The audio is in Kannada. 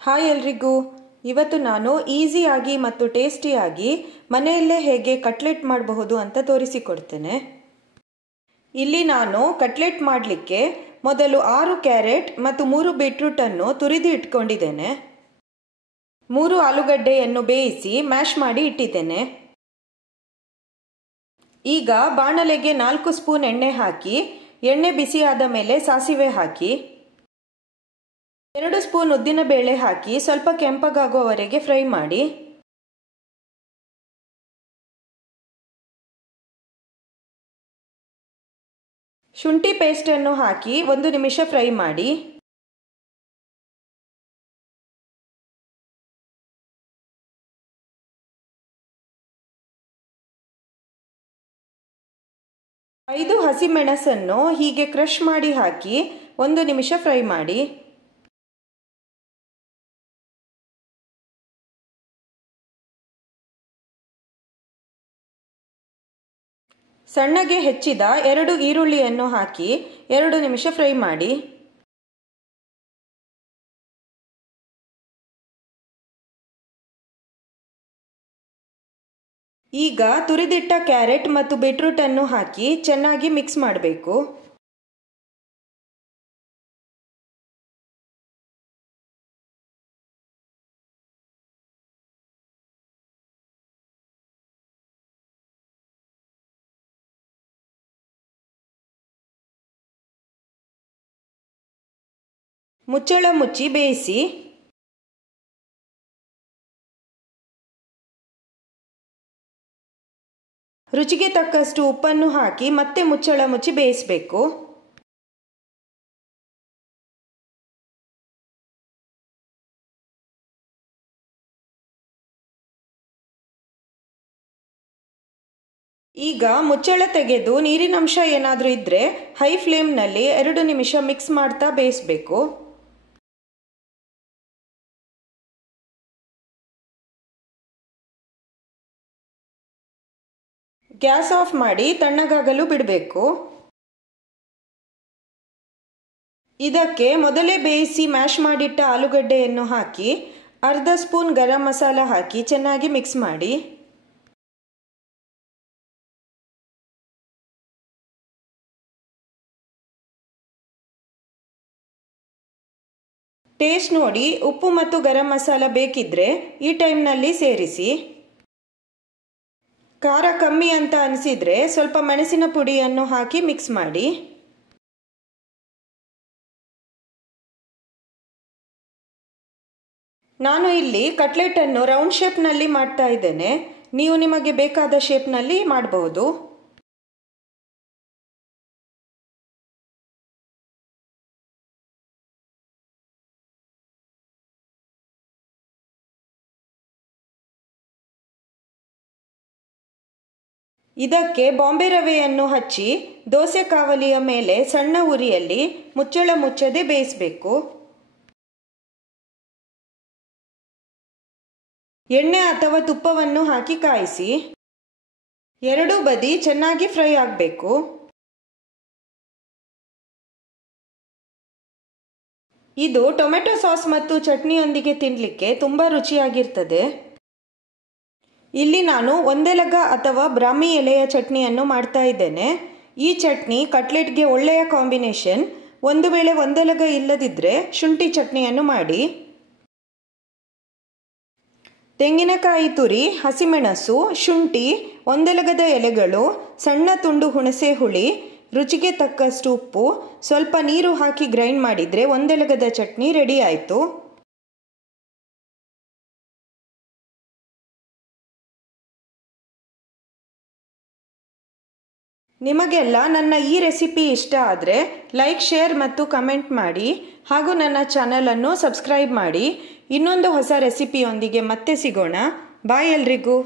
ಹಾಯ್ ಎಲ್ರಿಗೂ. ಇವತ್ತು ನಾನು ಈಸಿಯಾಗಿ ಮತ್ತು ಟೇಸ್ಟಿಯಾಗಿ ಮನೆಯಲ್ಲೇ ಹೇಗೆ ಕಟ್ಲೆಟ್ ಮಾಡಬಹುದು ಅಂತ ತೋರಿಸಿಕೊಡ್ತೇನೆ. ಇಲ್ಲಿ ನಾನು ಕಟ್ಲೆಟ್ ಮಾಡಲಿಕ್ಕೆ ಮೊದಲು 6 ಕ್ಯಾರೆಟ್ ಮತ್ತು 3 ಬೀಟ್ರೂಟನ್ನು ತುರಿದು ಇಟ್ಕೊಂಡಿದ್ದೇನೆ. 3 ಆಲೂಗಡ್ಡೆಯನ್ನು ಬೇಯಿಸಿ ಮ್ಯಾಶ್ ಮಾಡಿ ಇಟ್ಟಿದ್ದೇನೆ. ಈಗ ಬಾಣಲೆಗೆ 4 ಸ್ಪೂನ್ ಎಣ್ಣೆ ಹಾಕಿ, ಎಣ್ಣೆ ಬಿಸಿಯಾದ ಮೇಲೆ ಸಾಸಿವೆ ಹಾಕಿ, 2 ಸ್ಪೂನ್ ಉದ್ದಿನ ಬೇಳೆ ಹಾಕಿ ಸ್ವಲ್ಪ ಕೆಂಪಗಾಗುವವರೆಗೆ ಫ್ರೈ ಮಾಡಿ. ಶುಂಠಿ ಪೇಸ್ಟನ್ನು ಹಾಕಿ 1 ನಿಮಿಷ ಫ್ರೈ ಮಾಡಿ. ಐದು ಹಸಿಮೆಣಸನ್ನು ಹೀಗೆ ಕ್ರಷ್ ಮಾಡಿ ಹಾಕಿ 1 ನಿಮಿಷ ಫ್ರೈ ಮಾಡಿ. ಸಣ್ಣಗೆ ಹೆಚ್ಚಿದ 2 ಈರುಳ್ಳಿಯನ್ನು ಹಾಕಿ 2 ನಿಮಿಷ ಫ್ರೈ ಮಾಡಿ. ಈಗ ತುರಿದಿಟ್ಟ ಕ್ಯಾರೆಟ್ ಮತ್ತು ಬೀಟ್ರೂಟ್ ಅನ್ನು ಹಾಕಿ ಚೆನ್ನಾಗಿ ಮಿಕ್ಸ್ ಮಾಡಬೇಕು. ಮುಚ್ಚಳ ಮುಚ್ಚಿ ಬೇಯಿಸಿ. ರುಚಿಗೆ ತಕ್ಕಷ್ಟು ಉಪ್ಪನ್ನು ಹಾಕಿ ಮತ್ತೆ ಮುಚ್ಚಳ ಮುಚ್ಚಿ ಬೇಯಿಸಬೇಕು. ಈಗ ಮುಚ್ಚಳ ತೆಗೆದು ನೀರಿನಂಶ ಏನಾದರೂ ಇದ್ದರೆ ಹೈ ಫ್ಲೇಮ್ನಲ್ಲಿ 2 ನಿಮಿಷ ಮಿಕ್ಸ್ ಮಾಡ್ತಾ ಬೇಯಿಸಬೇಕು. ಗ್ಯಾಸ್ ಆಫ್ ಮಾಡಿ ತಣ್ಣಗಾಗಲು ಬಿಡಬೇಕು. ಇದಕ್ಕೆ ಮೊದಲೇ ಬೇಯಿಸಿ ಮ್ಯಾಶ್ ಮಾಡಿಟ್ಟ ಆಲೂಗಡ್ಡೆಯನ್ನು ಹಾಕಿ ಅರ್ಧ ಸ್ಪೂನ್ ಗರಂ ಮಸಾಲ ಹಾಕಿ ಚೆನ್ನಾಗಿ ಮಿಕ್ಸ್ ಮಾಡಿ. ಟೇಸ್ಟ್ ನೋಡಿ, ಉಪ್ಪು ಮತ್ತು ಗರಂ ಮಸಾಲ ಬೇಕಿದ್ರೆ ಈ ಟೈಮ್ನಲ್ಲಿ ಸೇರಿಸಿ. ಖಾರ ಕಮ್ಮಿ ಅಂತ ಅನಿಸಿದರೆ ಸ್ವಲ್ಪ ಮೆಣಸಿನ ಪುಡಿಯನ್ನು ಹಾಕಿ ಮಿಕ್ಸ್ ಮಾಡಿ. ನಾನು ಇಲ್ಲಿ ಕಟ್ಲೆಟನ್ನು ರೌಂಡ್ ಶೇಪ್ನಲ್ಲಿ ಮಾಡ್ತಾ ಇದ್ದೇನೆ. ನೀವು ನಿಮಗೆ ಬೇಕಾದ ಶೇಪ್ನಲ್ಲಿ ಮಾಡಬಹುದು. ಇದಕ್ಕೆ ಬಾಂಬೆ ರವೆಯನ್ನು ಹಚ್ಚಿ ದೋಸೆ ಕಾವಲಿಯ ಮೇಲೆ ಸಣ್ಣ ಉರಿಯಲ್ಲಿ ಮುಚ್ಚಳ ಮುಚ್ಚದೆ ಬೇಯಿಸಬೇಕು. ಎಣ್ಣೆ ಅಥವಾ ತುಪ್ಪವನ್ನು ಹಾಕಿ ಕಾಯಿಸಿ. ಎರಡೂ ಬದಿ ಚೆನ್ನಾಗಿ ಫ್ರೈ ಆಗಬೇಕು. ಇದು ಟೊಮೆಟೊ ಸಾಸ್ ಮತ್ತು ಚಟ್ನಿಯೊಂದಿಗೆ ತಿನ್ನಲಿಕ್ಕೆ ತುಂಬ ರುಚಿಯಾಗಿರ್ತದೆ. ಇಲ್ಲಿ ನಾನು ಒಂದೆಲಗ ಅಥವಾ ಬ್ರಾಹ್ಮಿ ಎಲೆಯ ಚಟ್ನಿಯನ್ನು ಮಾಡ್ತಾ ಇದ್ದೇನೆ. ಈ ಚಟ್ನಿ ಕಟ್ಲೆಟ್ಗೆ ಒಳ್ಳೆಯ ಕಾಂಬಿನೇಷನ್. ಒಂದು ವೇಳೆ ಒಂದೆಲಗ ಇಲ್ಲದಿದ್ದರೆ ಶುಂಠಿ ಚಟ್ನಿಯನ್ನು ಮಾಡಿ. ತೆಂಗಿನಕಾಯಿ ತುರಿ, ಹಸಿಮೆಣಸು, ಶುಂಠಿ, ಒಂದೆಲಗದ ಎಲೆಗಳು, ಸಣ್ಣ ತುಂಡು ಹುಣಸೆ ಹುಳಿ, ರುಚಿಗೆ ತಕ್ಕಷ್ಟು ಉಪ್ಪು, ಸ್ವಲ್ಪ ನೀರು ಹಾಕಿ ಗ್ರೈಂಡ್ ಮಾಡಿದರೆ ಒಂದೆಲಗದ ಚಟ್ನಿ ರೆಡಿ ಆಯಿತು. ನಿಮಗೆಲ್ಲ ನನ್ನ ಈ ರೆಸಿಪಿ ಇಷ್ಟ ಆದರೆ ಲೈಕ್, ಶೇರ್ ಮತ್ತು ಕಮೆಂಟ್ ಮಾಡಿ. ಹಾಗೂ ನನ್ನ ಚಾನಲನ್ನು ಸಬ್ಸ್ಕ್ರೈಬ್ ಮಾಡಿ. ಇನ್ನೊಂದು ಹೊಸ ರೆಸಿಪಿಯೊಂದಿಗೆ ಮತ್ತೆ ಸಿಗೋಣ. ಬಾಯ್ ಎಲ್ರಿಗೂ.